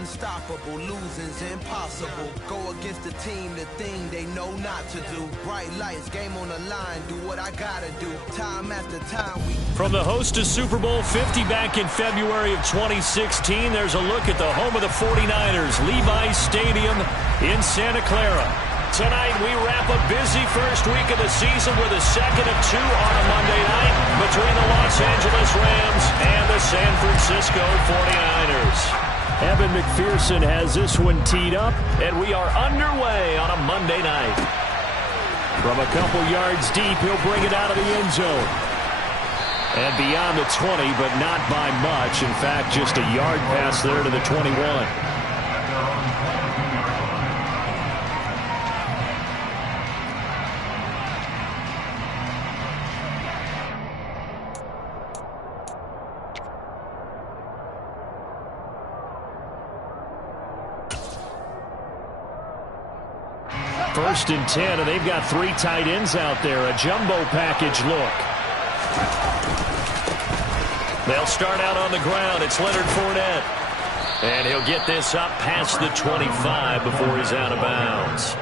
unstoppable, losing's impossible. Go against the team, the thing they know not to do. Bright lights, game on the line, do what I gotta do. Time after time we... From the host to Super Bowl 50 back in February of 2016, there's a look at the home of the 49ers, Levi's Stadium in Santa Clara. Tonight, we wrap a busy first week of the season with a second of two on a Monday night between the Los Angeles Rams and the San Francisco 49ers. Evan McPherson has this one teed up, and we are underway on a Monday night. From a couple yards deep, he'll bring it out of the end zone. And beyond the 20, but not by much. In fact, just a yard pass there to the 21. First and 10, and they've got three tight ends out there. A jumbo package look. They'll start out on the ground. It's Leonard Fournette. And he'll get this up past the 25 before he's out of bounds.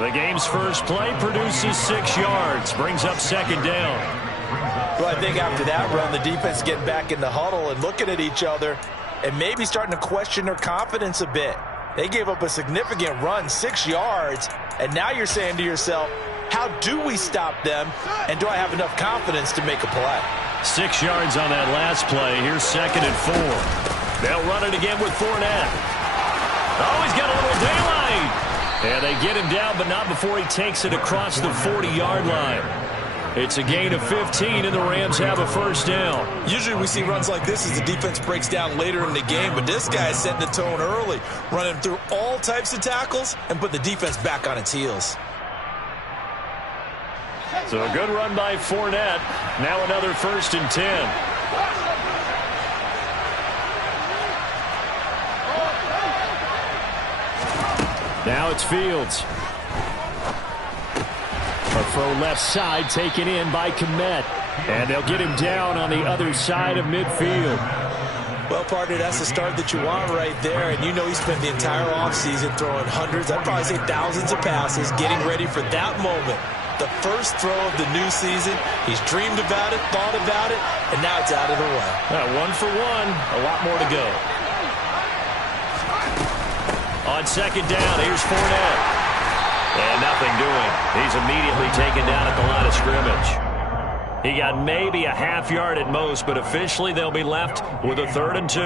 The game's first play produces 6 yards. Brings up second down. Well, I think after that run, the defense getting back in the huddle and looking at each other and maybe starting to question their confidence a bit. They gave up a significant run, 6 yards, and now you're saying to yourself, how do we stop them, and do I have enough confidence to make a play? 6 yards on that last play. Here's second and 4. They'll run it again with Fournette. Oh, he's got a little daylight. And they get him down, but not before he takes it across the 40-yard line. It's a gain of 15, and the Rams have a first down. Usually we see runs like this as the defense breaks down later in the game, but this guy is setting the tone early, running through all types of tackles and put the defense back on its heels. So a good run by Fournette. Now another first and 10. Now it's Fields. A throw left side taken in by Kmet. And they'll get him down on the other side of midfield. Well, partner, that's the start that you want right there. And you know he spent the entire offseason throwing hundreds, I'd probably say thousands of passes, getting ready for that moment. The first throw of the new season. He's dreamed about it, thought about it, and now it's out of the way. 1 for 1, a lot more to go. On second down, here's Fournette. And nothing doing. He's immediately taken down at the line of scrimmage. He got maybe a half yard at most, but officially they'll be left with a 3rd and 2.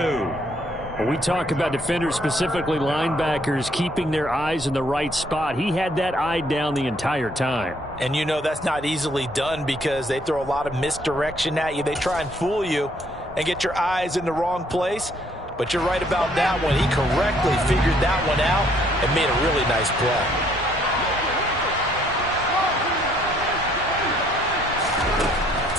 When we talk about defenders, specifically linebackers, keeping their eyes in the right spot, he had that eye down the entire time. And you know that's not easily done because they throw a lot of misdirection at you. They try and fool you and get your eyes in the wrong place. But you're right about that one. He correctly figured that one out and made a really nice play.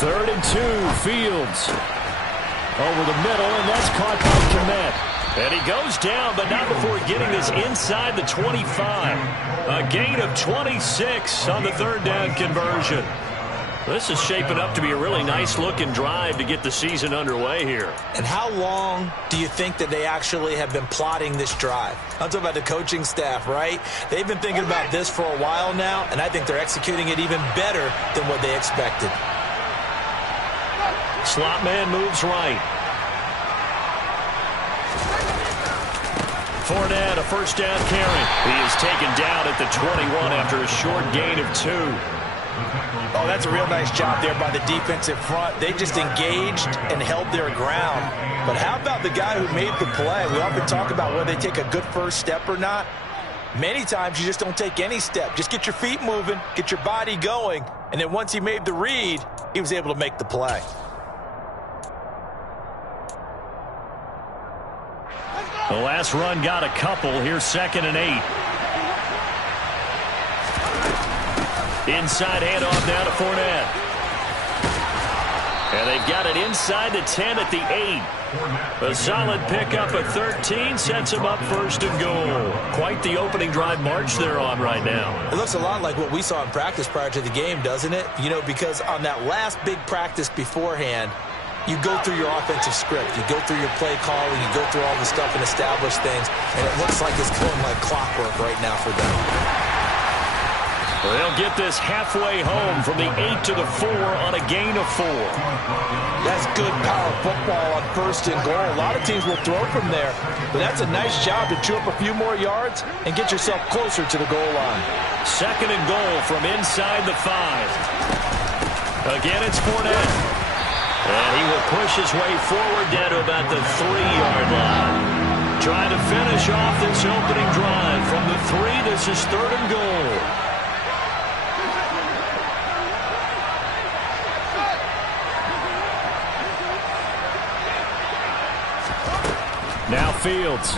Third and 2, Fields. Over the middle, and that's caught by Kmet. And he goes down, but not before getting this inside the 25. A gain of 26 on the 3rd down conversion. This is shaping up to be a really nice-looking drive to get the season underway here. And how long do you think that they actually have been plotting this drive? I'm talking about the coaching staff, right? They've been thinking about this for a while now, and I think they're executing it even better than what they expected. Slot man moves right. Fournette, a first down carry. He is taken down at the 21 after a short gain of 2. Oh, that's a real nice job there by the defensive front. They just engaged and held their ground. But how about the guy who made the play? We often talk about whether they take a good first step or not. Many times you just don't take any step. Just get your feet moving, get your body going, and then once he made the read, he was able to make the play. The last run got a couple. Here's 2nd and 8. Inside handoff now to Fournette. And they've got it inside the 10 at the 8. A solid pickup at 13 sets him up 1st and goal. Quite the opening drive march they're on right now. It looks a lot like what we saw in practice prior to the game, doesn't it? You know, because on that last big practice beforehand, you go through your offensive script. You go through your play calling. You go through all the stuff and establish things. And it looks like it's going like clockwork right now for them. Well, they'll get this halfway home from the 8 to the 4 on a gain of 4. That's good power football on 1st and goal. A lot of teams will throw from there, but that's a nice job to chew up a few more yards and get yourself closer to the goal line. 2nd and goal from inside the 5. Again, it's Fournette. And he will push his way forward down to about the 3-yard line. Trying to finish off this opening drive from the 3. This is 3rd and goal. Now Fields.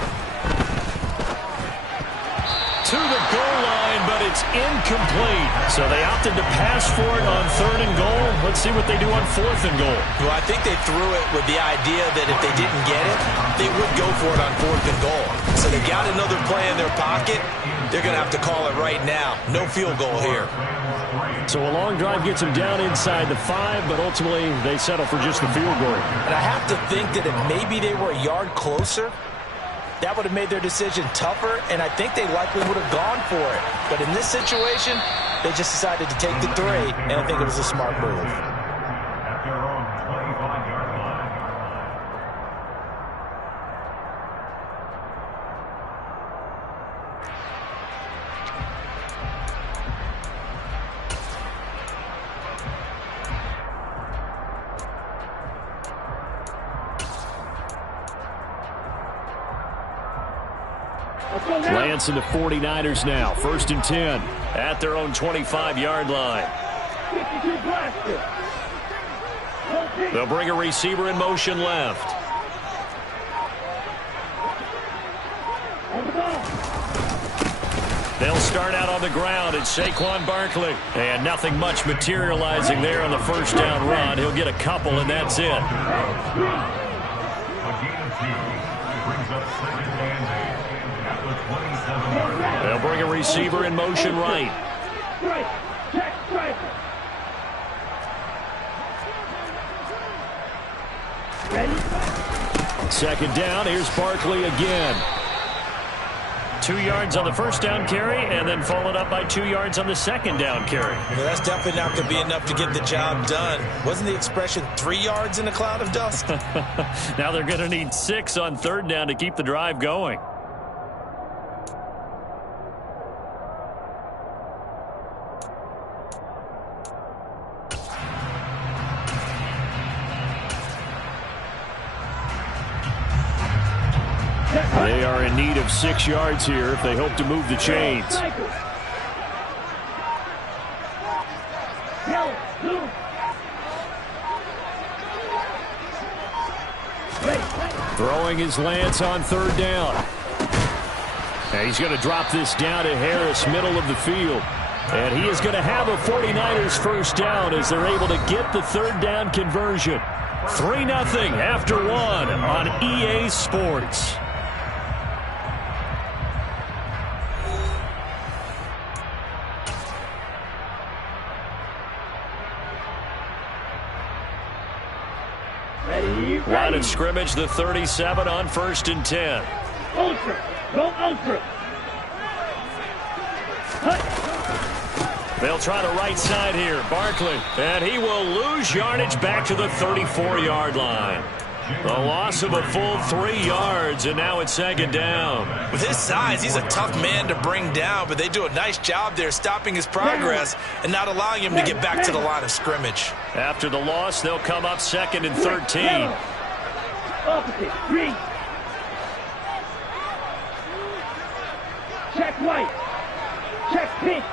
To the goal line, but it's incomplete. So they opted to pass for it on 3rd and goal. Let's see what they do on 4th and goal. Well, I think they threw it with the idea that if they didn't get it, they would go for it on 4th and goal. So they got another play in their pocket. They're going to have to call it right now. No field goal here. So a long drive gets them down inside the 5, but ultimately they settle for just the field goal. And I have to think that if maybe they were a yard closer, that would have made their decision tougher, and I think they likely would have gone for it. But in this situation, they just decided to take the 3, and I think it was a smart move. Lance and the 49ers now. 1st and 10 at their own 25-yard line. They'll bring a receiver in motion left. They'll start out on the ground. It's Saquon Barkley. And nothing much materializing there on the 1st down run. He'll get a couple, and that's it. They'll bring a receiver in motion right. Second down, here's Barkley again. 2 yards on the 1st down carry, and then followed up by 2 yards on the 2nd down carry. Well, that's definitely not going to be enough to get the job done. Wasn't the expression 3 yards in a cloud of dust? Now they're going to need 6 on 3rd down to keep the drive going. They are in need of 6 yards here if they hope to move the chains. Throwing his Lance on 3rd down. And he's going to drop this down to Harris, middle of the field. And he is going to have a 49ers 1st down as they're able to get the 3rd down conversion. 3-0 after 1 on EA Sports. Line of scrimmage, the 37 on 1st and 10. Ultra. Go ultra. They'll try the right side here. Barkley. And he will lose yardage back to the 34-yard line. The loss of a full 3 yards, and now it's 2nd down. With his size, he's a tough man to bring down, but they do a nice job there stopping his progress and not allowing him to get back to the line of scrimmage. After the loss, they'll come up 2nd and 13. Opposite. Green. Check white. Check pink.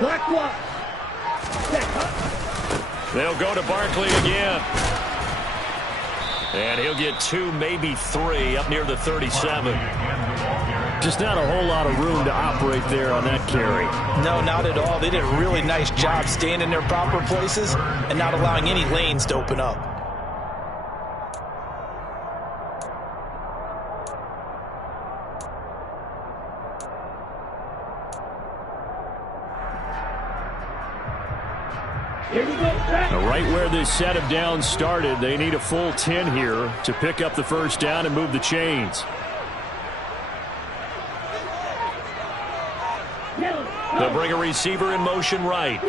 Black block. Check up. They'll go to Barkley again. And he'll get 2, maybe 3 up near the 37. Just not a whole lot of room to operate there on that carry. No, not at all. They did a really nice job staying in their proper places and not allowing any lanes to open up. Here we go, back. Right where this set of downs started, they need a full 10 here to pick up the first down and move the chains. They'll bring a receiver in motion right.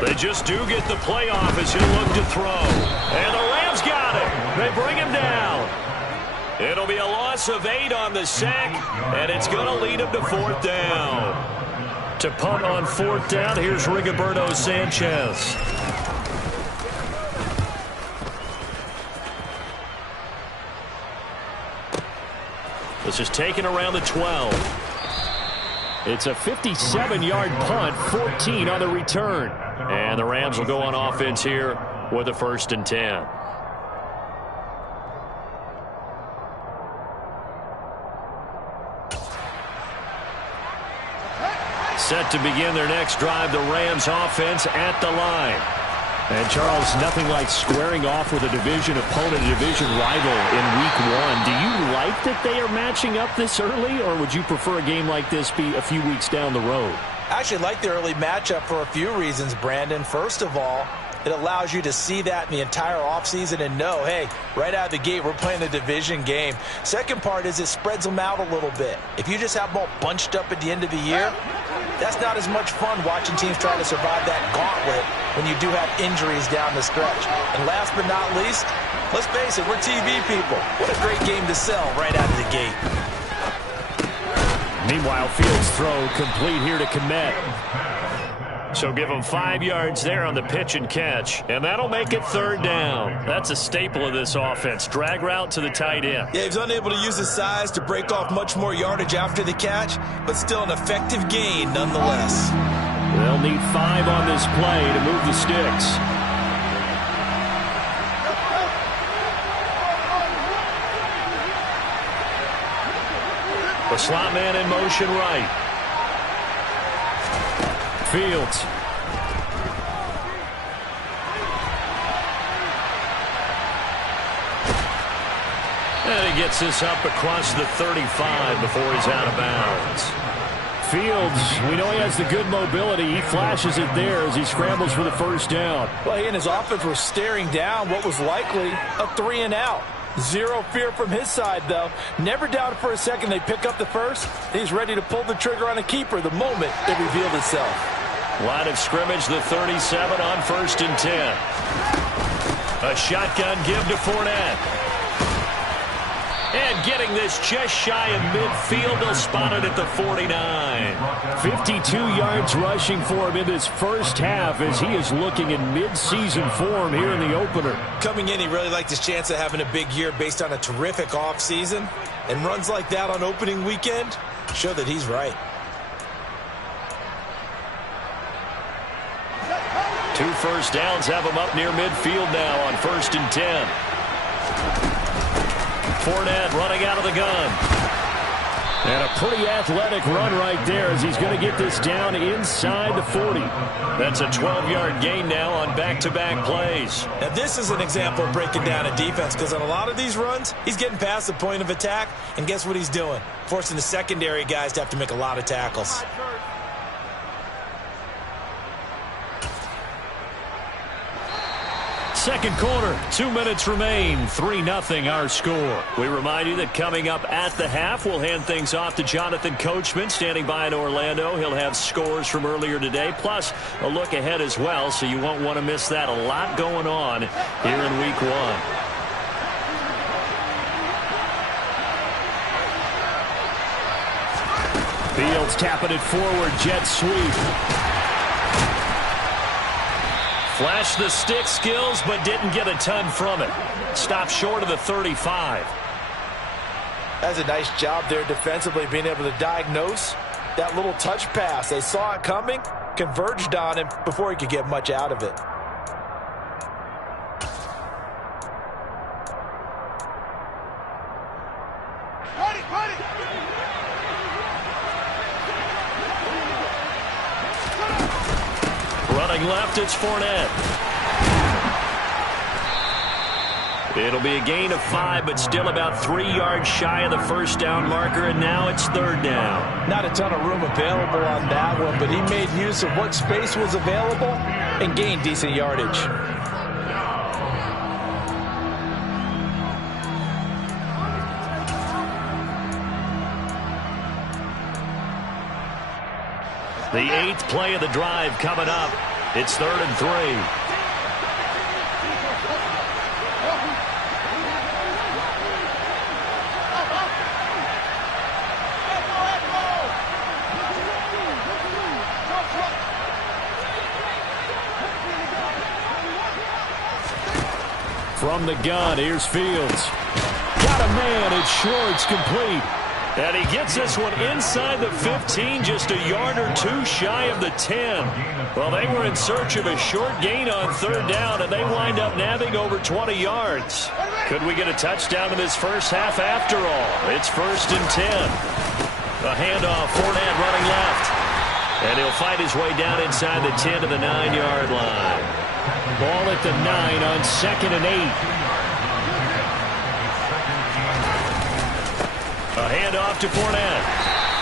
They just do get the playoff as he'll look to throw. And the Rams got it. They bring him down. It'll be a loss of 8 on the sack, and it's going to lead him to 4th down. To punt on 4th down, here's Rigoberto Sanchez. This is taken around the 12. It's a 57-yard punt, 14 on the return. And the Rams will go on offense here with a 1st and 10. Set to begin their next drive, the Rams offense at the line. And, Charles, nothing like squaring off with a division opponent, a division rival in Week 1. Do you like that they are matching up this early, or would you prefer a game like this be a few weeks down the road? I actually like the early matchup for a few reasons, Brandon. First of all, it allows you to see that in the entire offseason and know, hey, right out of the gate, we're playing a division game. Second part is it spreads them out a little bit. If you just have them all bunched up at the end of the year, that's not as much fun watching teams try to survive that gauntlet when you do have injuries down the stretch. And last but not least, let's face it, we're TV people. What a great game to sell right out of the gate. Meanwhile, Fields' throw complete here to Kmet. So give him 5 yards there on the pitch and catch, and that'll make it 3rd down. That's a staple of this offense. Drag route to the tight end. Yeah, he's unable to use his size to break off much more yardage after the catch, but still an effective gain nonetheless. They'll need 5 on this play to move the sticks. The slot man in motion right. Fields. And he gets this up across the 35 before he's out of bounds. Fields, we know he has the good mobility. He flashes it there as he scrambles for the first down. Well, he and his offense were staring down what was likely a 3-and-out. Zero fear from his side, though. Never doubted for a second they pick up the first. He's ready to pull the trigger on a keeper the moment it revealed itself. Line of scrimmage, the 37 on 1st and 10. A shotgun give to Fournette. And getting this just shy of midfield, they'll spot it at the 49. 52 yards rushing for him in this first half as he is looking in mid-season form here in the opener. Coming in, he really liked his chance of having a big year based on a terrific offseason. And runs like that on opening weekend show that he's right. 2 first downs have him up near midfield now on 1st and 10. Fournette running out of the gun. And a pretty athletic run right there as he's going to get this down inside the 40. That's a 12-yard gain now on back-to-back plays. Now this is an example of breaking down a defense, because on a lot of these runs, he's getting past the point of attack, and guess what he's doing? Forcing the secondary guys to have to make a lot of tackles. Second quarter, 2 minutes remain, 3-0 our score. We remind you that coming up at the half, we'll hand things off to Jonathan Coachman standing by in Orlando. He'll have scores from earlier today, plus a look ahead as well, so you won't want to miss that. A lot going on here in Week 1. Fields tapping it forward, jet sweep. Flashed the stick skills, but didn't get a ton from it. Stopped short of the 35. That's a nice job there defensively, being able to diagnose that little touch pass. They saw it coming, converged on him before he could get much out of it. Running left, it's Fournette. It'll be a gain of 5, but still about 3 yards shy of the first down marker, and now it's third down. Not a ton of room available on that one, but he made use of what space was available and gained decent yardage. The 8th play of the drive coming up. It's 3rd and 3. From the gun, here's Fields. Got a man, it's short, it's complete. And he gets this one inside the 15, just a yard or 2 shy of the 10. Well, they were in search of a short gain on 3rd down, and they wind up nabbing over 20 yards. Could we get a touchdown in this first half after all? It's 1st and 10. A handoff, Fournette running left. And he'll fight his way down inside the 10 to the 9-yard line. Ball at the 9 on 2nd and 8. A handoff to Fournette.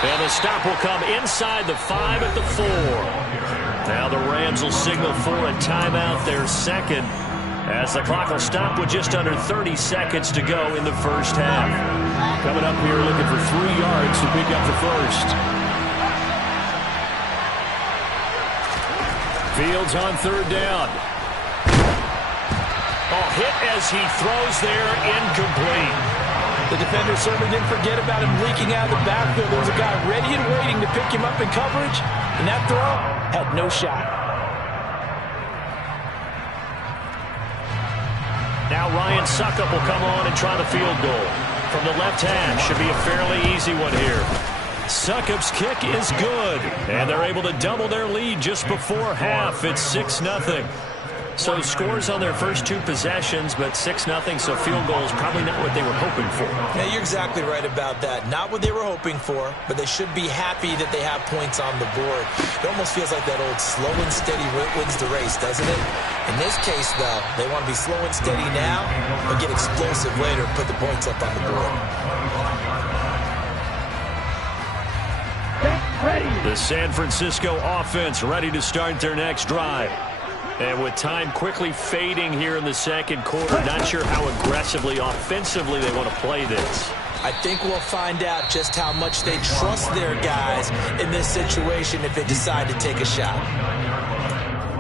And the stop will come inside the 5 at the 4. Now the Rams will signal for a timeout, their second, as the clock will stop with just under 30 seconds to go in the first half. Coming up here looking for 3 yards to pick up the first. Fields on 3rd down. Hit as he throws there, incomplete. The defender certainly didn't forget about him leaking out of the backfield. There was a guy ready and waiting to pick him up in coverage, and that throw had no shot. Now Ryan Succop will come on and try the field goal. From the left hash, should be a fairly easy one here. Succop's kick is good, and they're able to double their lead just before half. It's 6-0. So scores on their first 2 possessions, but 6-0, so field goal is probably not what they were hoping for. Yeah, you're exactly right about that. Not what they were hoping for, but they should be happy that they have points on the board. It almost feels like that old slow and steady wins the race, doesn't it? In this case, though, they want to be slow and steady now, but get explosive later and put the points up on the board. The San Francisco offense ready to start their next drive. And with time quickly fading here in the second quarter, not sure how aggressively, offensively they want to play this. I think we'll find out just how much they trust their guys in this situation if they decide to take a shot.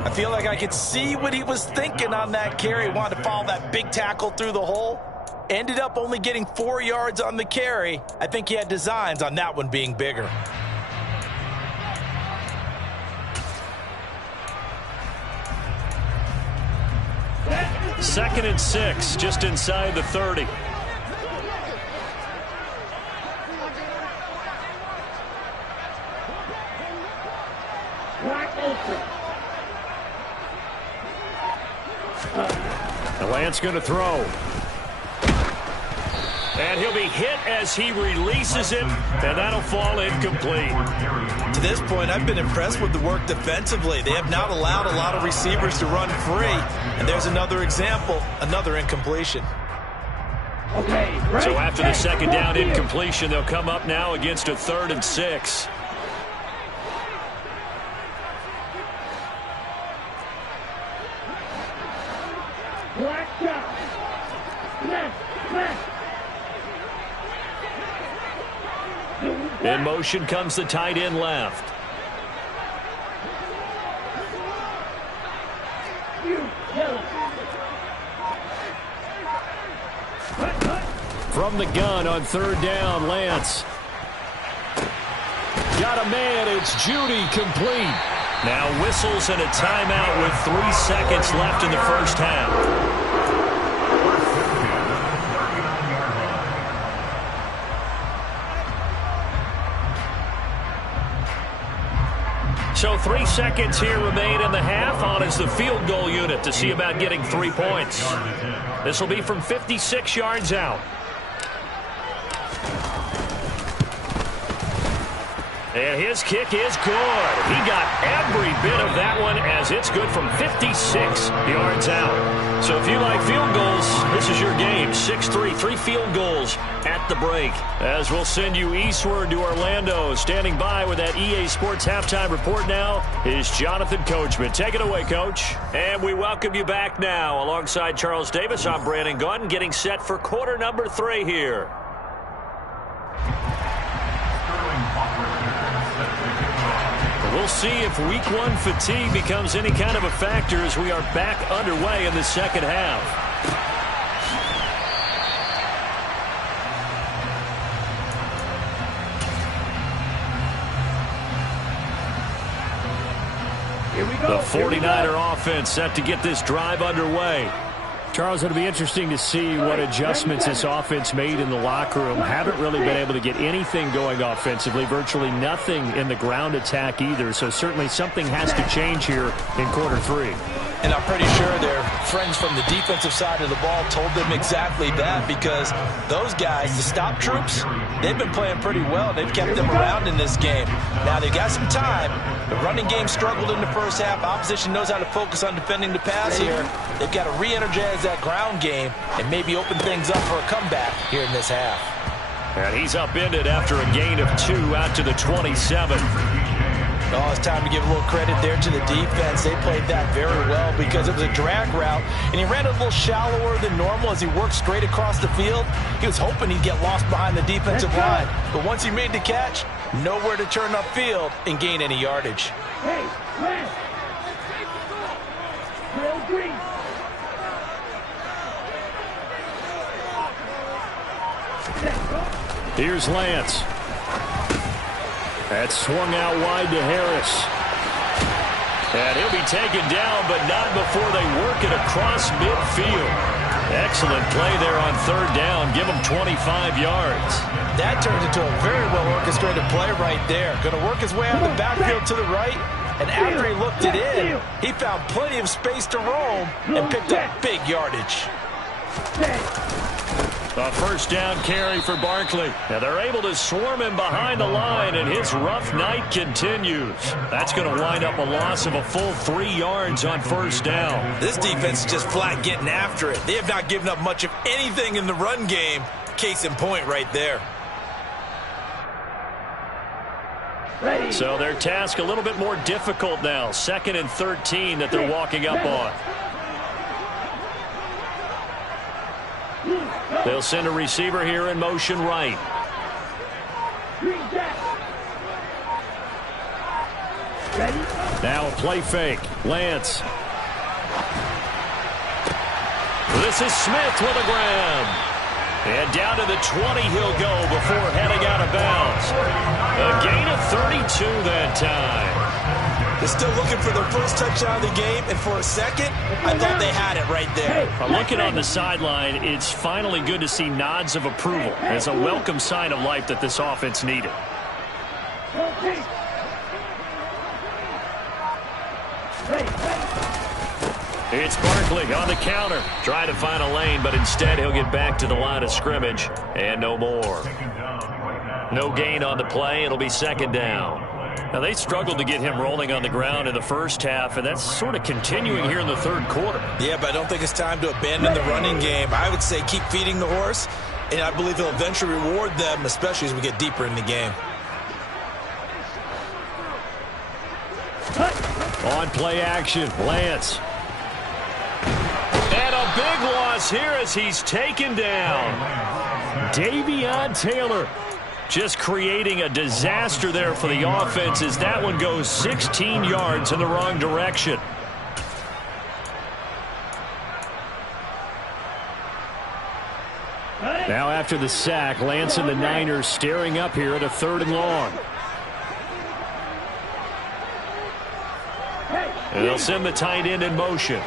I feel like I could see what he was thinking on that carry. Wanted to follow that big tackle through the hole. Ended up only getting 4 yards on the carry. I think he had designs on that one being bigger. 2nd and 6, just inside the 30. The Lance going to throw. And he'll be hit as he releases it, and that'll fall incomplete. To this point, I've been impressed with the work defensively. They have not allowed a lot of receivers to run free. And there's another example, another incompletion. Okay, so after the second down incompletion, they'll come up now against a 3rd and 6. Black shot. Left. In motion comes the tight end left. From the gun on 3rd down, Lance. Got a man, it's Judy, complete. Now whistles and a timeout with 3 seconds left in the first half. So 3 seconds here remain in the half. On is the field goal unit to see about getting 3 points. This will be from 56 yards out. And his kick is good. He got every bit of that one as it's good from 56 yards out. So if you like field goals, this this is your game. 6-3, 3 field goals at the break. As we'll send you eastward to Orlando. Standing by with that EA Sports Halftime Report now is Jonathan Coachman. Take it away, Coach. And we welcome you back now. Alongside Charles Davis, I'm Brandon Gaudin, getting set for quarter number 3 here. We'll see if week 1 fatigue becomes any kind of a factor as we are back underway in the second half. Here we go. The 49er offense set to get this drive underway. Charles, it'll be interesting to see what adjustments this offense made in the locker room. Haven't really been able to get anything going offensively, virtually nothing in the ground attack either. So certainly something has to change here in quarter 3. And I'm pretty sure their friends from the defensive side of the ball told them exactly that, because those guys, the stop troops, they've been playing pretty well. They've kept them around in this game. Now, they've got some time. The running game struggled in the first half. Opposition knows how to focus on defending the pass here. They've got to re-energize that ground game and maybe open things up for a comeback here in this half. And he's upended after a gain of 2 out to the 27. Oh, it's time to give a little credit there to the defense. They played that very well because it was a drag route, and he ran a little shallower than normal as he worked straight across the field. He was hoping he'd get lost behind the defensive line, but once he made the catch, nowhere to turn upfield and gain any yardage. Hey, Lance. Trail green. Here's Lance. That's swung out wide to Harris. And he'll be taken down, but not before they work it across midfield. Excellent play there on 3rd down. Give him 25 yards. That turns into a very well-orchestrated play right there. Going to work his way out of the backfield to the right. And after he looked it in, he found plenty of space to roam and picked up big yardage. A 1st down carry for Barkley. Now they're able to swarm him behind the line, and his rough night continues. That's going to wind up a loss of a full 3 yards on 1st down. This defense is just flat getting after it. They have not given up much of anything in the run game. Case in point right there. So their task a little bit more difficult now. 2nd and 13 that they're walking up on. They'll send a receiver here in motion right. Now a play fake. Lance. This is Smith with a grab. And down to the 20 he'll go before heading out of bounds. A gain of 32 that time. They're still looking for their first touchdown of the game, and for a second, I thought they had it right there. Looking on the sideline, it's finally good to see nods of approval as a welcome sign of life that this offense needed. It's Barkley on the counter. Trying to find a lane, but instead he'll get back to the line of scrimmage. And no more. No gain on the play. It'll be 2nd down. Now, they struggled to get him rolling on the ground in the first half, and that's sort of continuing here in the 3rd quarter. Yeah, but I don't think it's time to abandon the running game. I would say keep feeding the horse, and I believe he'll eventually reward them, especially as we get deeper in the game. On play action, Lance. And a big loss here as he's taken down. Davion Taylor just creating a disaster there for the offense as that one goes 16 yards in the wrong direction. Now after the sack, Lance and the Niners staring up here at a 3rd and long. And they'll send the tight end in motion.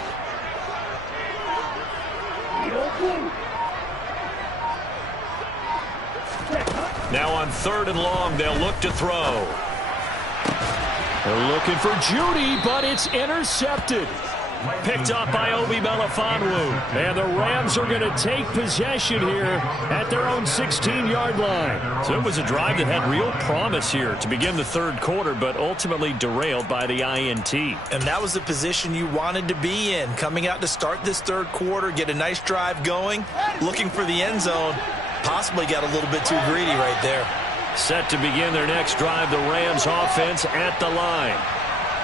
Now on 3rd and long, they'll look to throw. They're looking for Judy, but it's intercepted. Picked up by Obi Melifonwu. And the Rams are going to take possession here at their own 16-yard line. So it was a drive that had real promise here to begin the third quarter, but ultimately derailed by the INT. And that was the position you wanted to be in. Coming out to start this third quarter, get a nice drive going, looking for the end zone. Possibly got a little bit too greedy right there. Set to begin their next drive, the Rams offense at the line.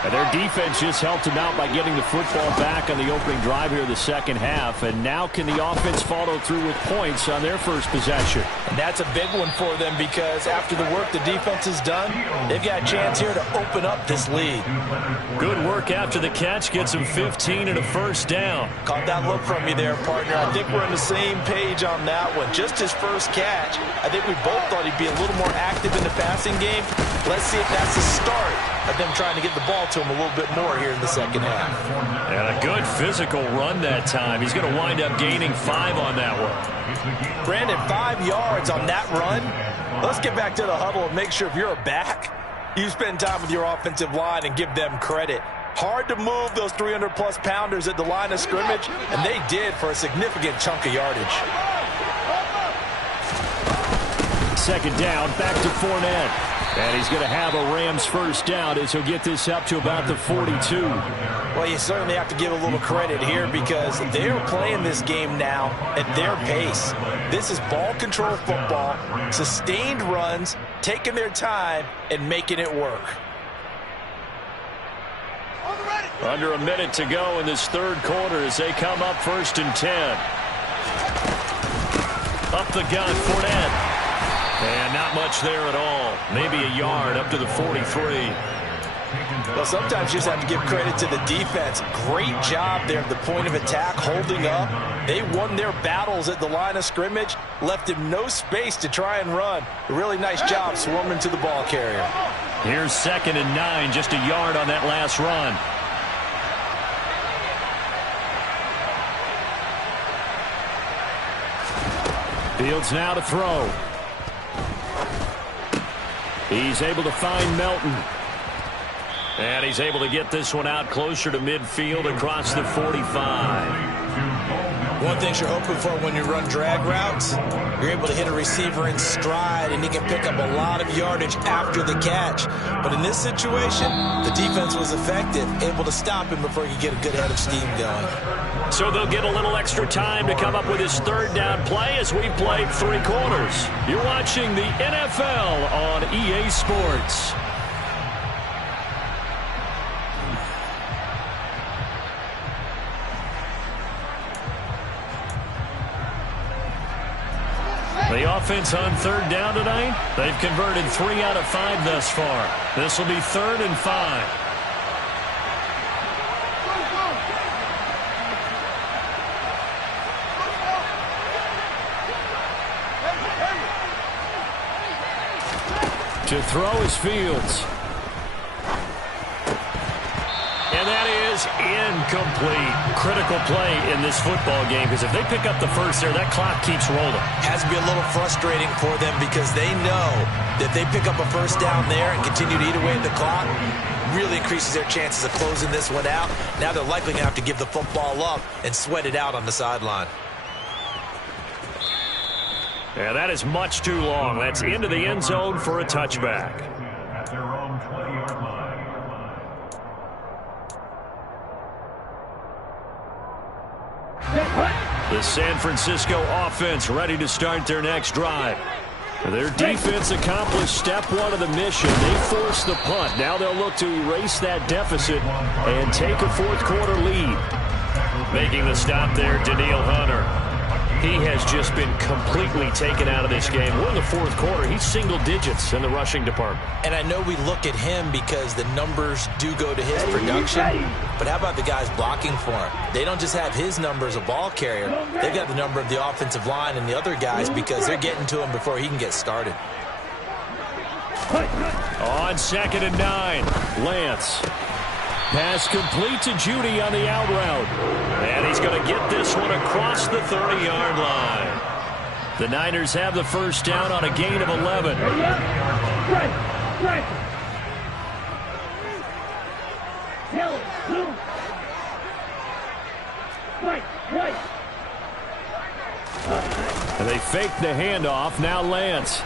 And their defense just helped them out by getting the football back on the opening drive here in the second half. And now can the offense follow through with points on their first possession? And that's a big one for them because after the work the defense has done, they've got a chance here to open up this lead. Good work after the catch. Gets him 15 and a first down. Caught that look from you there, partner. I think we're on the same page on that one. Just his first catch. I think we both thought he'd be a little more active in the passing game. Let's see if that's the start of them trying to get the ball to him a little bit more here in the second half. And a good physical run that time. He's going to wind up gaining 5 on that one. Brandon, 5 yards on that run. Let's get back to the huddle and make sure if you're a back, you spend time with your offensive line and give them credit. Hard to move those 300-plus pounders at the line of scrimmage, and they did for a significant chunk of yardage. Second down, back to Fournette. And he's going to have a Rams first down as he'll get this up to about the 42. Well, you certainly have to give a little credit here because they're playing this game now at their pace. This is ball control football, sustained runs, taking their time, and making it work. Under a minute to go in this third quarter as they come up 1st and 10. Up the gun, Fournette. And not much there at all. Maybe a yard up to the 43. Well, sometimes you just have to give credit to the defense. Great job there at the point of attack, holding up. They won their battles at the line of scrimmage, left him no space to try and run. A really nice job swarming to the ball carrier. Here's 2nd and 9, just a yard on that last run. Fields now to throw. He's able to find Melton. And he's able to get this one out closer to midfield across the 45. One thing you're hoping for when you run drag routes, you're able to hit a receiver in stride, and he can pick up a lot of yardage after the catch. But in this situation, the defense was effective, able to stop him before he could get a good head of steam going. So they'll get a little extra time to come up with his third down play as we played 3 quarters. You're watching the NFL on EA Sports. The offense on 3rd down tonight, they've converted 3 out of 5 thus far. This will be 3rd and 5. To throw is Fields. And that is incomplete. Critical play in this football game because if they pick up the first there, that clock keeps rolling. Has to be a little frustrating for them because they know that they pick up a first down there and continue to eat away at the clock, really increases their chances of closing this one out. Now they're likely going to have to give the football up and sweat it out on the sideline. Yeah, that is much too long. That's into the end zone for a touchback. At their own 20-yard line. The San Francisco offense ready to start their next drive. Their defense accomplished step 1 of the mission. They forced the punt. Now they'll look to erase that deficit and take a fourth quarter lead. Making the stop there, Danielle Hunter. He has just been completely taken out of this game. We're in the fourth quarter. He's single digits in the rushing department. And I know we look at him because the numbers do go to his production. But how about the guys blocking for him? They don't just have his number as a ball carrier. They've got the number of the offensive line and the other guys because they're getting to him before he can get started. On 2nd and 9, Lance. Pass complete to Judy on the out route. And he's going to get this one across the 30-yard line. The Niners have the first down on a gain of 11. Right. And they fake the handoff. Now Lance.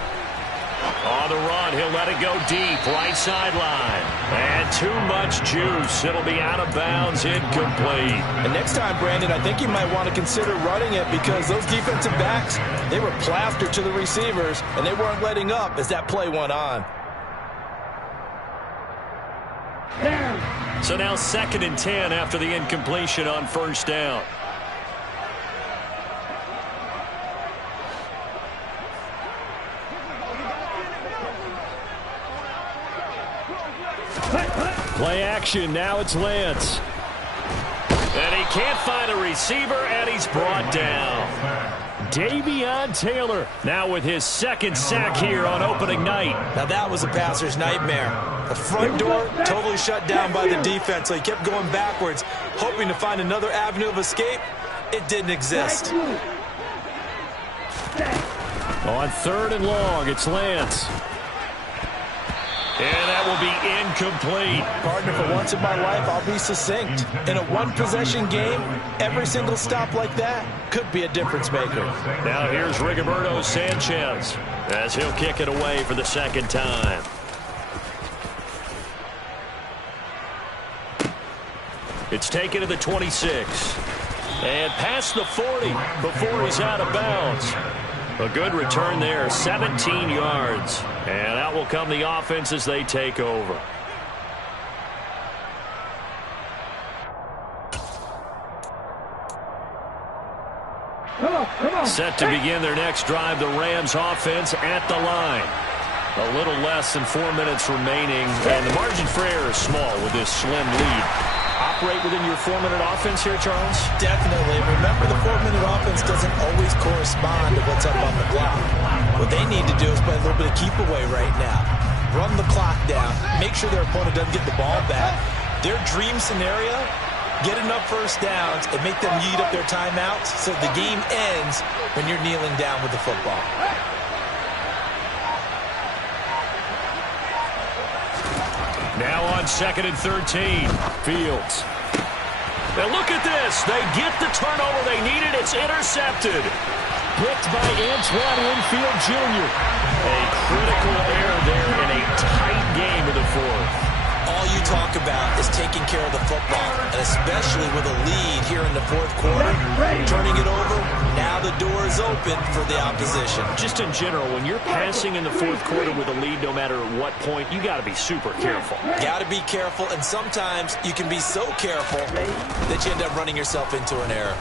On the run, he'll let it go deep, right sideline. And too much juice. It'll be out of bounds, incomplete. And next time, Brandon, I think you might want to consider running it because those defensive backs, they were plastered to the receivers, and they weren't letting up as that play went on. So now 2nd and 10 after the incompletion on first down. Play action. Now it's Lance. And he can't find a receiver, and he's brought down. Davion Taylor now with his 2nd sack here on opening night. Now that was a passer's nightmare. The front door totally shut down by the defense, so he kept going backwards, hoping to find another avenue of escape. It didn't exist. On 3rd and long, it's Lance. And that will be incomplete. Partner, for once in my life, I'll be succinct. In a one-possession game, every single stop like that could be a difference maker. Now here's Rigoberto Sanchez as he'll kick it away for the 2nd time. It's taken to the 26. And past the 40 before he's out of bounds. A good return there, 17 yards. And out will come the offense as they take over. Set to begin their next drive, the Rams offense at the line. A little less than 4 minutes remaining, and the margin for error is small with this slim lead. Operate within your 4-minute offense here, Charles? Definitely. Remember, the 4-minute offense doesn't always correspond to what's up on the clock. What they need to do is play a little bit of keep away right now. Run the clock down. Make sure their opponent doesn't get the ball back. Their dream scenario, get enough first downs and make them eat up their timeouts so the game ends when you're kneeling down with the football. Now on 2nd and 13. Fields. Now look at this. They get the turnover they needed. It's intercepted. Picked by Antoine Winfield Jr. A critical error there in a tight game of the 4th. All you talk about is taking care of the football, and especially with a lead here in the 4th quarter, turning it over, now the door is open for the opposition. Just in general, when you're passing in the 4th quarter with a lead, no matter at what point, you got to be super careful. Got to be careful, and sometimes you can be so careful that you end up running yourself into an error.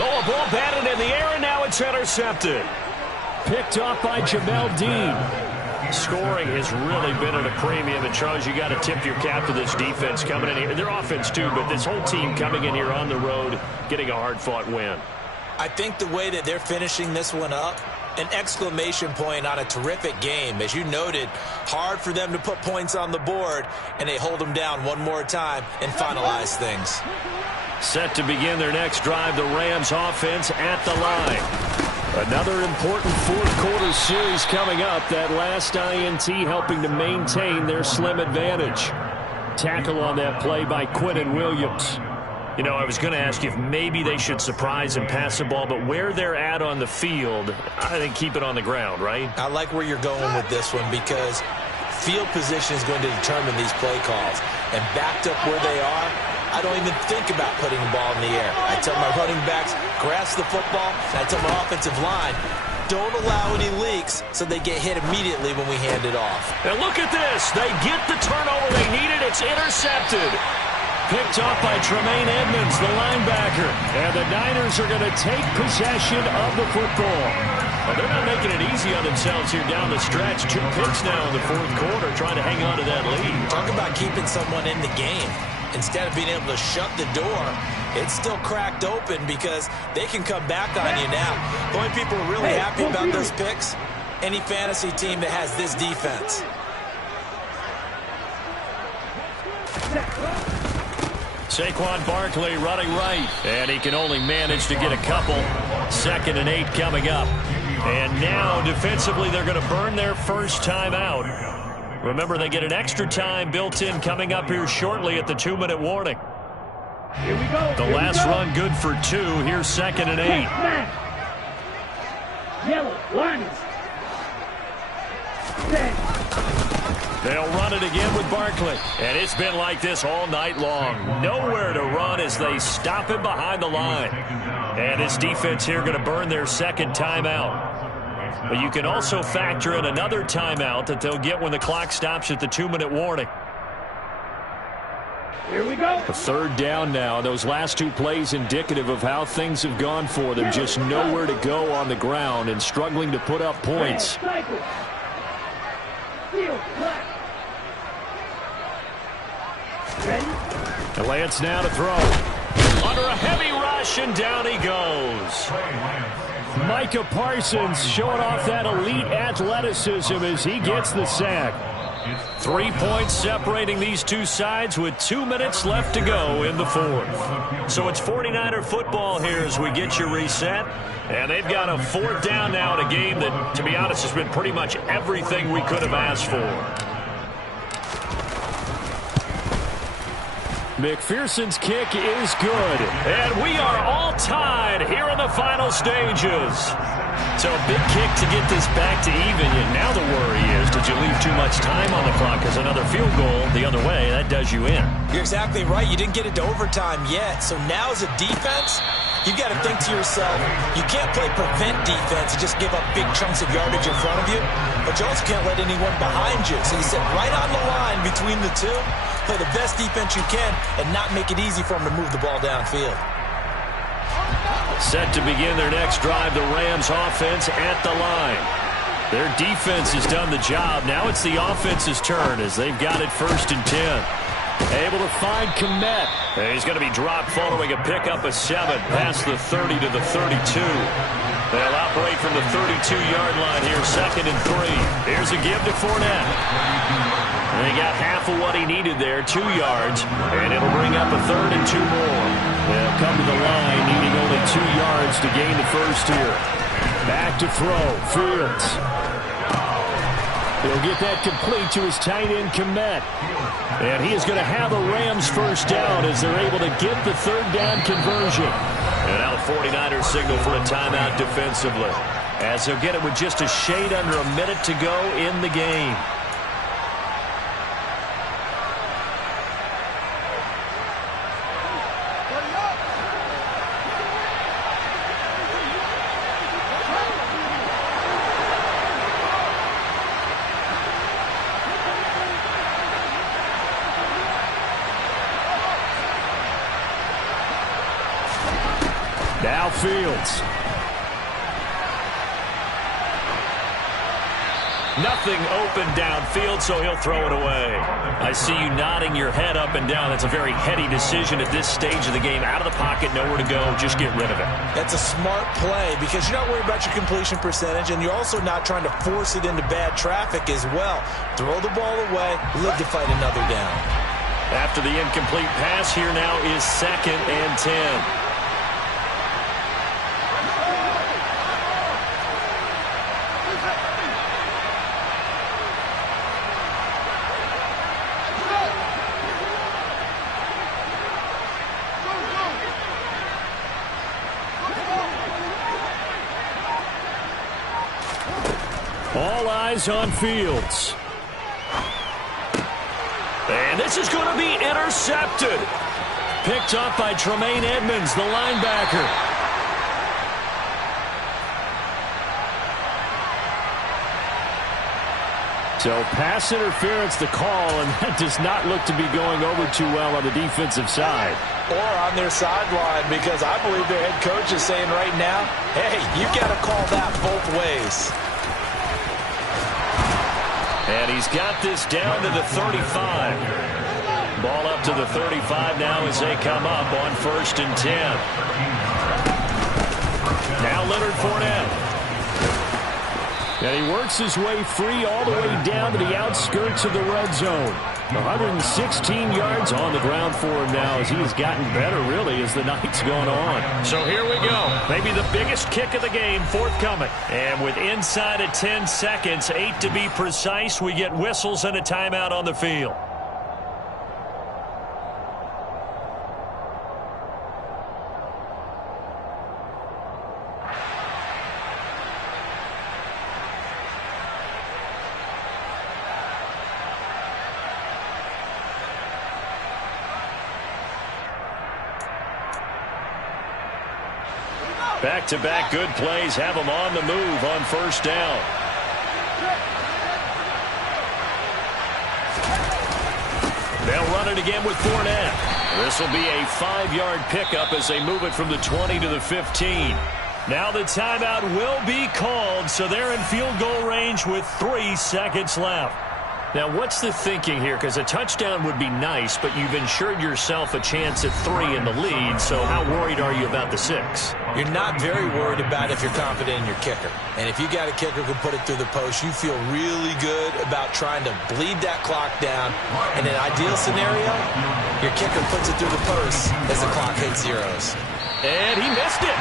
Oh, a ball batted in the air, and now it's intercepted. Picked off by Jamel Dean. Scoring has really been at a premium, and Charles, you got to tip your cap to this defense coming in here. Their offense too, but this whole team coming in here on the road, getting a hard-fought win. I think the way that they're finishing this one up, an exclamation point on a terrific game. As you noted, hard for them to put points on the board, and they hold them down one more time and finalize things. Set to begin their next drive, the Rams offense at the line. Another important 4th quarter series coming up. That last INT helping to maintain their slim advantage. Tackle on that play by Quinnen Williams. You know, I was going to ask you if maybe they should surprise and pass the ball, but where they're at on the field, I think keep it on the ground, right? I like where you're going with this one because field position is going to determine these play calls. And backed up where they are, I don't even think about putting the ball in the air. I tell my running backs, grasp the football, and I tell my offensive line, don't allow any leaks so they get hit immediately when we hand it off. And look at this. They get the turnover they needed. It's intercepted. Picked off by Tremaine Edmonds, the linebacker. And the Niners are going to take possession of the football. Well, they're not making it easy on themselves here down the stretch. 2 picks now in the 4th quarter, trying to hang on to that lead. Talk about keeping someone in the game. Instead of being able to shut the door, it's still cracked open because they can come back on you now. The only people who are really happy about those picks, any fantasy team that has this defense. Saquon Barkley running right, and he can only manage to get a couple. 2nd and 8 coming up. And now, defensively, they're going to burn their first time out. Remember, they get an extra time built in coming up here shortly at the 2-minute warning. Here we go. The last run good for 2. Here's 2nd and 8. Yellow, lines. They'll run it again with Barkley. And it's been like this all night long. Nowhere to run as they stop him behind the line. And this defense here going to burn their 2nd timeout. But you can also factor in another timeout that they'll get when the clock stops at the 2-minute warning. Here we go. A 3rd down now. Those last 2 plays indicative of how things have gone for them. Just nowhere to go on the ground and struggling to put up points. Cycle. Field, black. Ready? And Lance now to throw. Under a heavy rush, and down he goes. Micah Parsons showing off that elite athleticism as he gets the sack. 3 points separating these two sides with 2 minutes left to go in the 4th. So it's 49er football here as we get you reset. And they've got a 4th down now in a game that, to be honest, has been pretty much everything we could have asked for. McPherson's kick is good. And we are all tied here in the final stages. So a big kick to get this back to even. And now the worry is, did you leave too much time on the clock? Because another field goal the other way, that does you in. You're exactly right. You didn't get it to overtime yet. So now as a defense, you've got to think to yourself, you can't play prevent defense and just give up big chunks of yardage in front of you. But you also can't let anyone behind you. So you sit right on the line between the two. Play the best defense you can and not make it easy for them to move the ball downfield. Set to begin their next drive, the Rams offense at the line. Their defense has done the job. Now it's the offense's turn as they've got it 1st and 10. Able to find Kmet. And he's going to be dropped following a pickup of 7 past the 30 to the 32. They'll operate from the 32-yard line here, 2nd and 3. Here's a give to Fournette. And they got half of what he needed there, 2 yards, and it'll bring up a 3rd and 2 more. They'll come to the line, needing only 2 yards to gain the 1st here. Back to throw, Fields. He'll get that complete to his tight end, Kmet. And he is going to have a Rams 1st down as they're able to get the 3rd down conversion. And now the 49ers signal for a timeout defensively, as they'll get it with just a shade under a minute to go in the game. Now Fields. Nothing open downfield, so he'll throw it away. I see you nodding your head up and down. That's a very heady decision at this stage of the game. Out of the pocket, nowhere to go. Just get rid of it. That's a smart play because you're not worried about your completion percentage, and you're also not trying to force it into bad traffic as well. Throw the ball away, live to fight another down. After the incomplete pass, here now is 2nd and 10. All eyes on Fields. And this is going to be intercepted. Picked up by Tremaine Edmonds, the linebacker. So pass interference the call, and that does not look to be going over too well on the defensive side. Or on their sideline, because I believe their head coach is saying right now, hey, you got to call that both ways. And he's got this down to the 35. Ball up to the 35 now as they come up on 1st and 10. Now Leonard Fournette. And he works his way free all the way down to the outskirts of the red zone. 116 yards on the ground for him now as he has gotten better, really, as the night's gone on. So here we go. Maybe the biggest kick of the game forthcoming. And with inside of 10 seconds, 8 to be precise, we get whistles and a timeout on the field. Back-to-back good plays have them on the move on first down. They'll run it again with Fournette. This will be a 5-yard pickup as they move it from the 20 to the 15. Now the timeout will be called, so they're in field goal range with 3 seconds left. Now, what's the thinking here? Because a touchdown would be nice, but you've ensured yourself a chance at 3 in the lead, so how worried are you about the 6? You're not very worried about if you're confident in your kicker. And if you got a kicker who can put it through the post, you feel really good about trying to bleed that clock down. In an ideal scenario, your kicker puts it through the post as the clock hits zeros. And he missed it.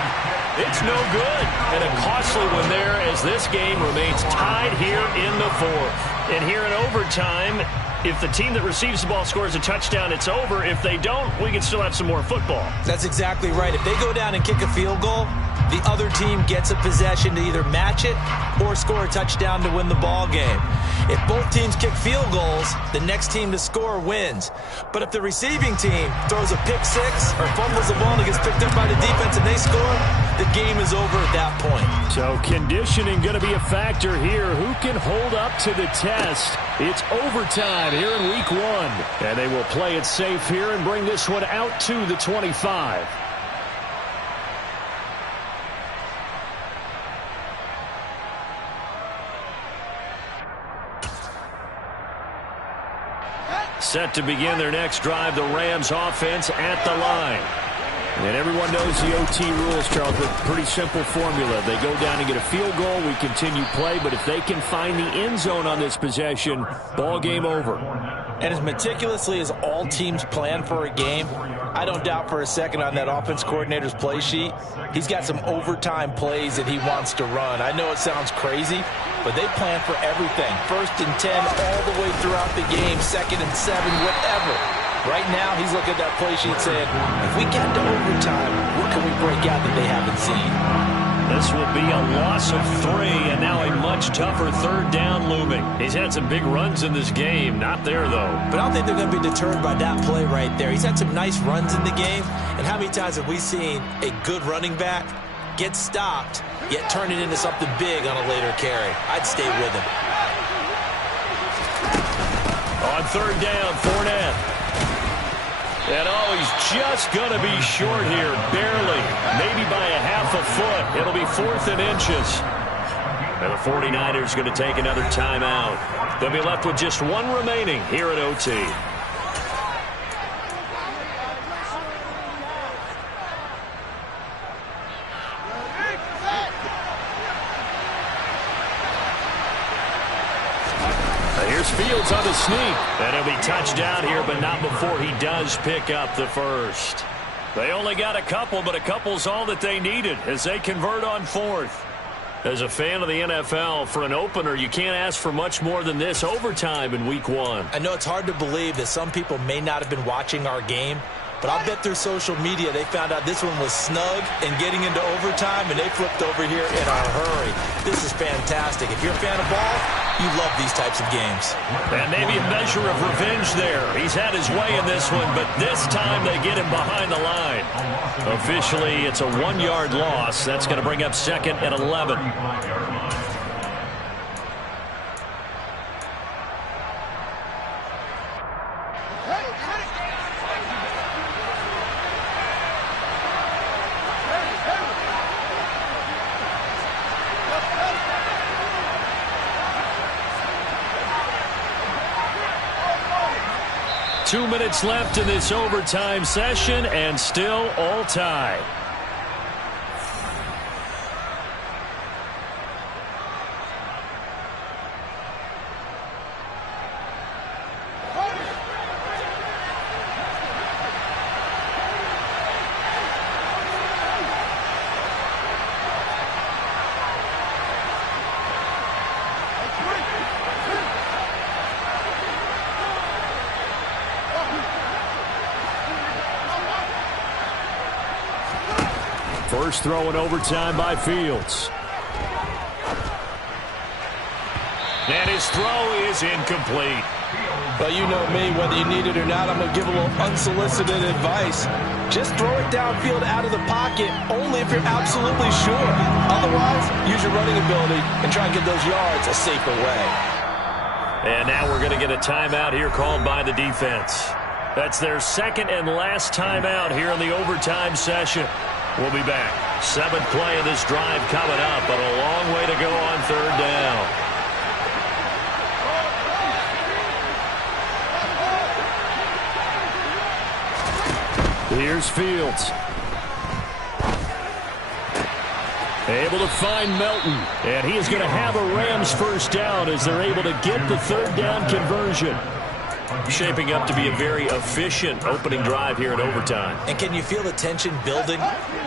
It's no good. And a costly one there as this game remains tied here in the 4th. And here in overtime, if the team that receives the ball scores a touchdown, it's over. If they don't, we can still have some more football. That's exactly right. If they go down and kick a field goal, the other team gets a possession to either match it or score a touchdown to win the ball game. If both teams kick field goals, the next team to score wins. But if the receiving team throws a pick 6 or fumbles the ball and it gets picked up by the defense and they score, the game is over at that point. So conditioning going to be a factor here. Who can hold up to the test? It's overtime here in week 1. And they will play it safe here and bring this one out to the 25. Set to begin their next drive, the Rams offense at the line. And everyone knows the OT rules, Charles, but pretty simple formula. They go down and get a field goal, we continue play, but if they can find the end zone on this possession, ball game over. And as meticulously as all teams plan for a game, I don't doubt for a second on that offense coordinator's play sheet, he's got some overtime plays that he wants to run. I know it sounds crazy, but they plan for everything. 1st and 10 all the way throughout the game, 2nd and 7, whatever. Right now, he's looking at that play sheet saying, if we get to overtime, what can we break out that they haven't seen? This will be a loss of 3, and now a much tougher 3rd down looming. He's had some big runs in this game. Not there, though. But I don't think they're going to be deterred by that play right there. He's had some nice runs in the game, and how many times have we seen a good running back get stopped, yet turn it into something big on a later carry? I'd stay with him. On 3rd down, Fournette. And he's just going to be short here, barely, maybe by a half a foot. It'll be 4th and inches. And the 49ers going to take another timeout. They'll be left with just 1 remaining here at OT. Here's Fields on the sneak. And he'll be touched down here, but not before he does pick up the first. They only got a couple, but a couple's all that they needed as they convert on 4th. As a fan of the NFL, for an opener, you can't ask for much more than this overtime in week 1. I know it's hard to believe that some people may not have been watching our game, but I'll bet through social media they found out this one was snug and getting into overtime, and they flipped over here in a hurry. This is fantastic. If you're a fan of ball, you love these types of games. And maybe a measure of revenge there. He's had his way in this one, but this time they get him behind the line. Officially, it's a 1-yard loss. That's going to bring up 2nd and 11. Two minutes left in this overtime session, and still all tied. First throw in overtime by Fields. And his throw is incomplete. Well, you know me, whether you need it or not, I'm going to give a little unsolicited advice. Just throw it downfield out of the pocket only if you're absolutely sure. Otherwise, use your running ability and try and get those yards a safer way. And now we're going to get a timeout here called by the defense. That's their second and last timeout here in the overtime session. We'll be back. 7th play of this drive coming up, but a long way to go on 3rd down. Here's Fields. Able to find Melton. And he is going to have a Rams first down as they're able to get the 3rd down conversion. Shaping up to be a very efficient opening drive here in overtime. And can you feel the tension building?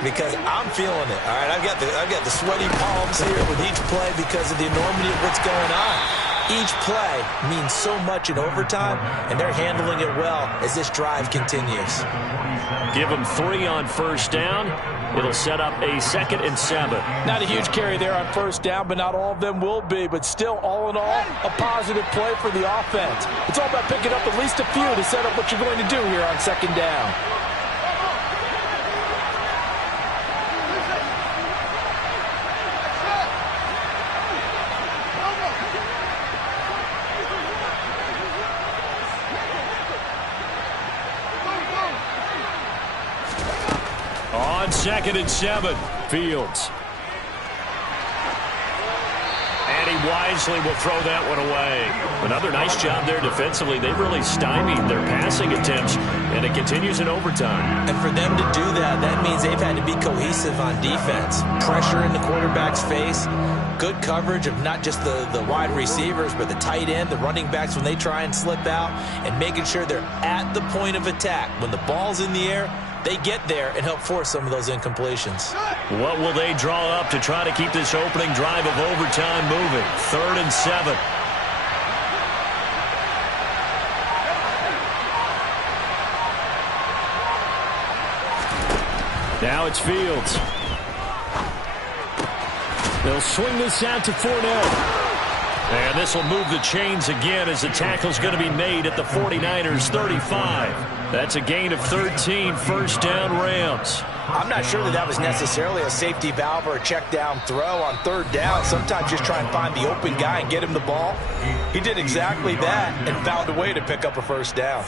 Because I'm feeling it. All right, I've got the sweaty palms here with each play because of the enormity of what's going on. Each play means so much in overtime, and they're handling it well as this drive continues. Give them 3 on first down. It'll set up a 2nd and 7. Not a huge carry there on first down, but not all of them will be. But still, all in all, a positive play for the offense. It's all about picking up at least a few to set up what you're going to do here on 2nd down. On 2nd and 7, Fields. And he wisely will throw that one away. Another nice job there defensively. They've really stymied their passing attempts, and it continues in overtime. And for them to do that, that means they've had to be cohesive on defense. Pressure in the quarterback's face. Good coverage of not just the wide receivers, but the tight end, the running backs when they try and slip out, and making sure they're at the point of attack. When the ball's in the air, they get there and help force some of those incompletions. What will they draw up to try to keep this opening drive of overtime moving? 3rd and 7. Now it's Fields. They'll swing this out to Fournette. And this will move the chains again as the tackle's going to be made at the 49ers 35. That's a gain of 13, first down Rams. I'm not sure that was necessarily a safety valve or a check down throw on 3rd down. Sometimes just try and find the open guy and get him the ball. He did exactly that and found a way to pick up a first down.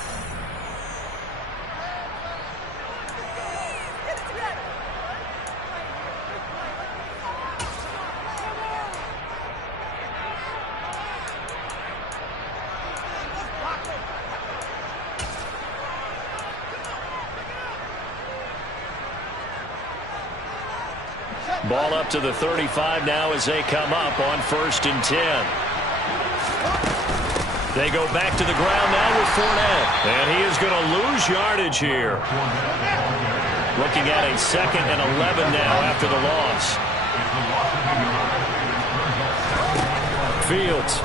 Ball up to the 35 now as they come up on 1st and 10. They go back to the ground now with Fournette. And he is going to lose yardage here. Looking at a 2nd and 11 now after the loss. Fields.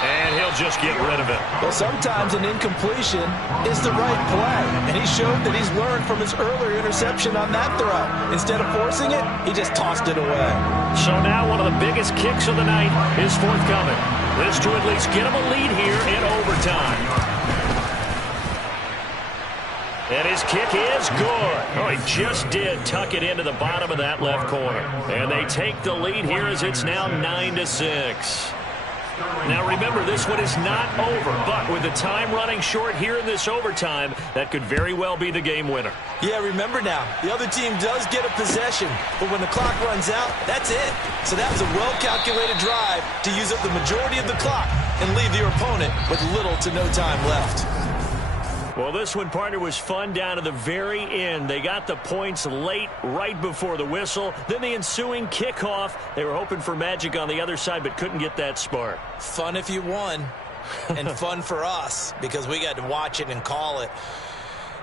And he'll just get rid of it. Well, sometimes an incompletion is the right play. And he showed that he's learned from his earlier interception on that throw. Instead of forcing it, he just tossed it away. So now one of the biggest kicks of the night is forthcoming. This to at least get him a lead here in overtime. And his kick is good. Oh, he just did tuck it into the bottom of that left corner. And they take the lead here as it's now 9-6. Now remember, this one is not over, but with the time running short here in this overtime, that could very well be the game winner. Yeah, remember now, the other team does get a possession, but when the clock runs out, that's it. So that was a well-calculated drive to use up the majority of the clock and leave your opponent with little to no time left. Well, this one, partner, was fun down to the very end. They got the points late, right before the whistle. Then the ensuing kickoff. They were hoping for magic on the other side, but couldn't get that spark. Fun if you won, and fun for us, because we got to watch it and call it.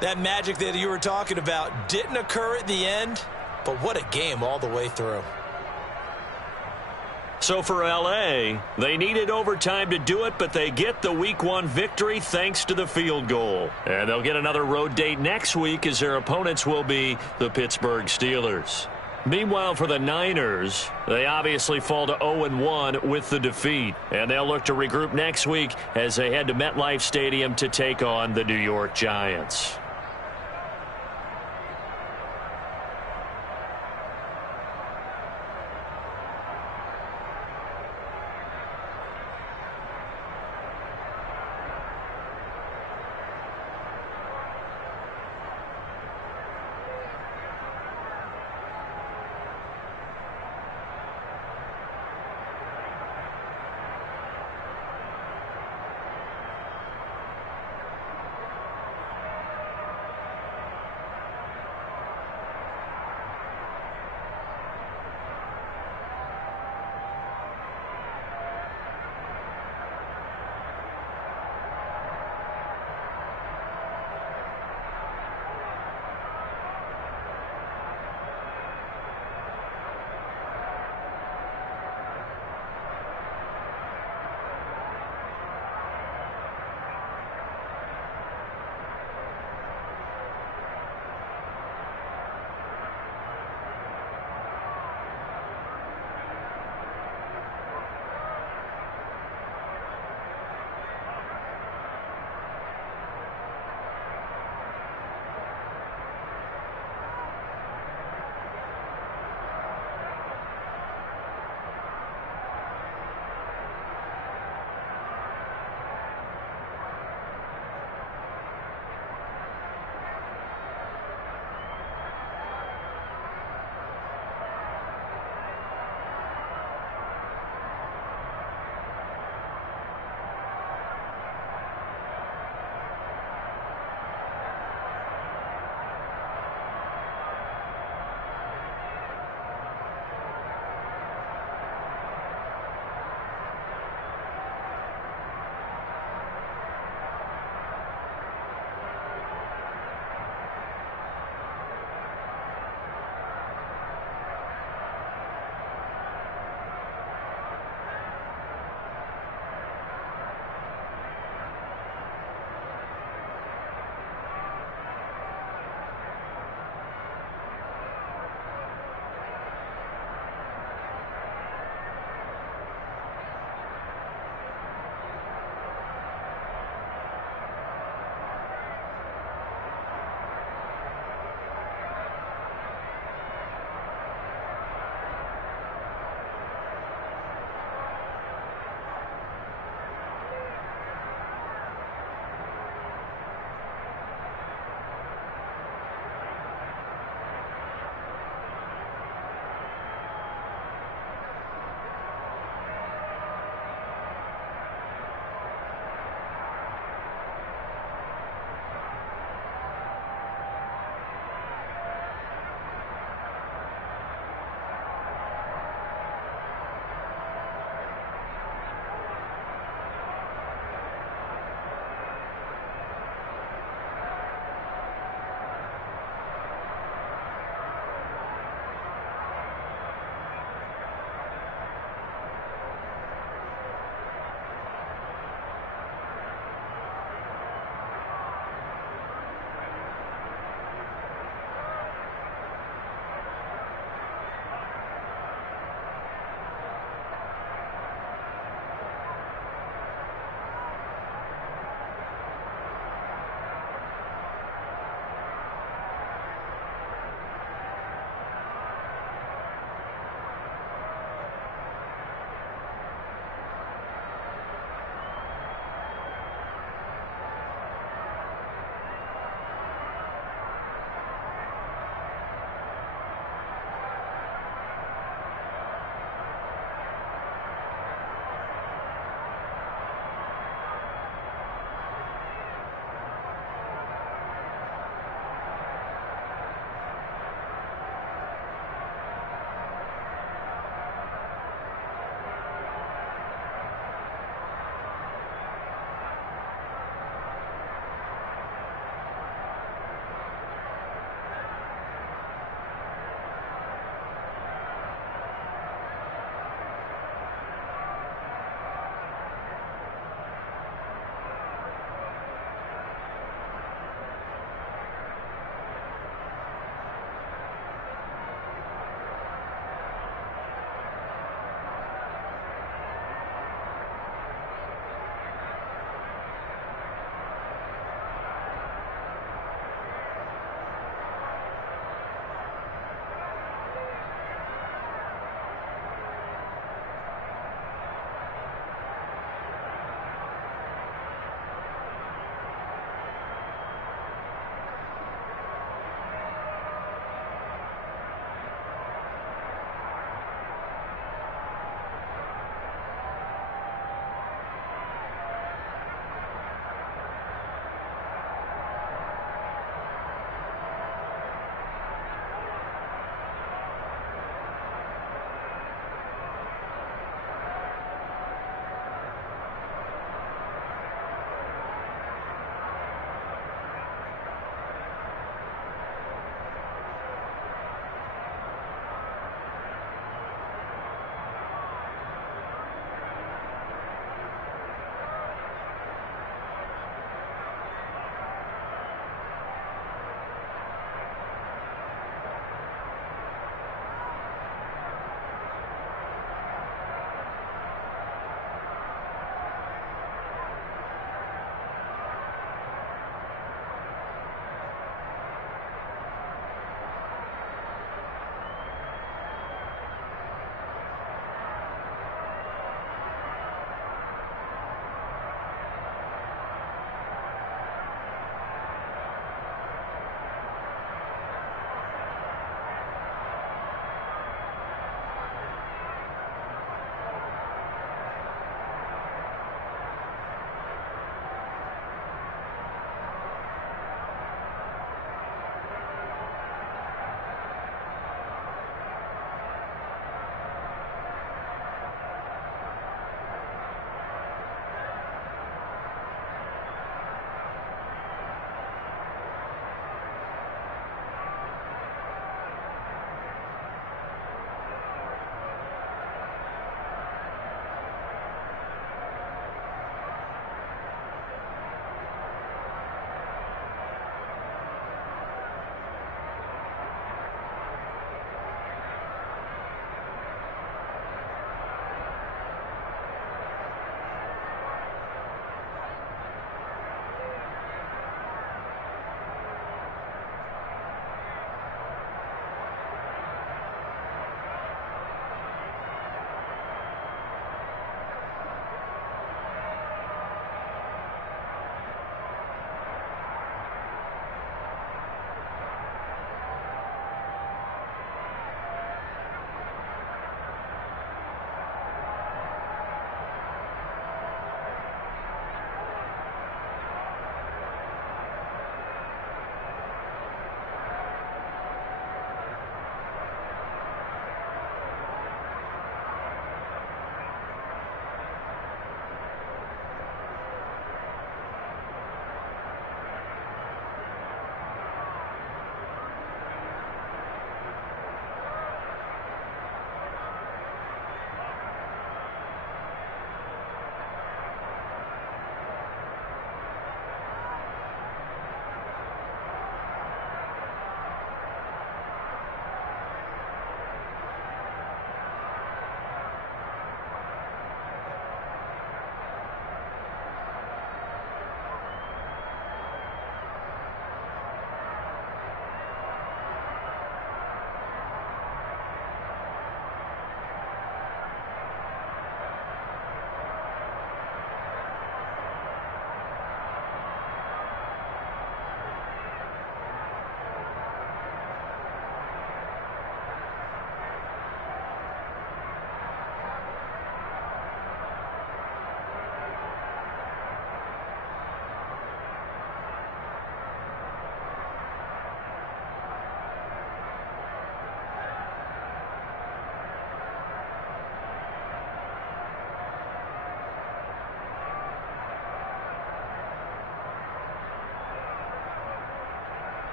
That magic that you were talking about didn't occur at the end, but what a game all the way through. So for L.A., they needed overtime to do it, but they get the Week 1 victory thanks to the field goal. And they'll get another road date next week as their opponents will be the Pittsburgh Steelers. Meanwhile, for the Niners, they obviously fall to 0-1 with the defeat. And they'll look to regroup next week as they head to MetLife Stadium to take on the New York Giants.